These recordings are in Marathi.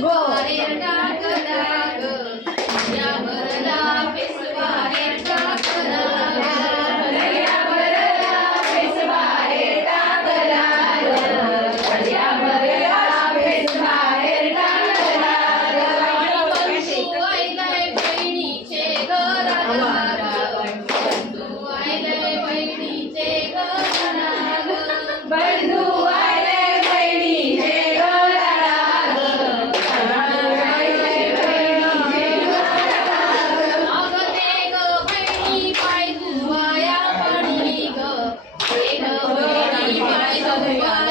Go. 对。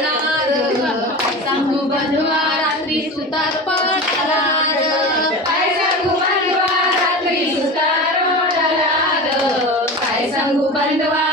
पडणार सांगू बंधवा रात्री काय सांगू बंधवा रात्री सुतार पडणार काय सांगू बंधवा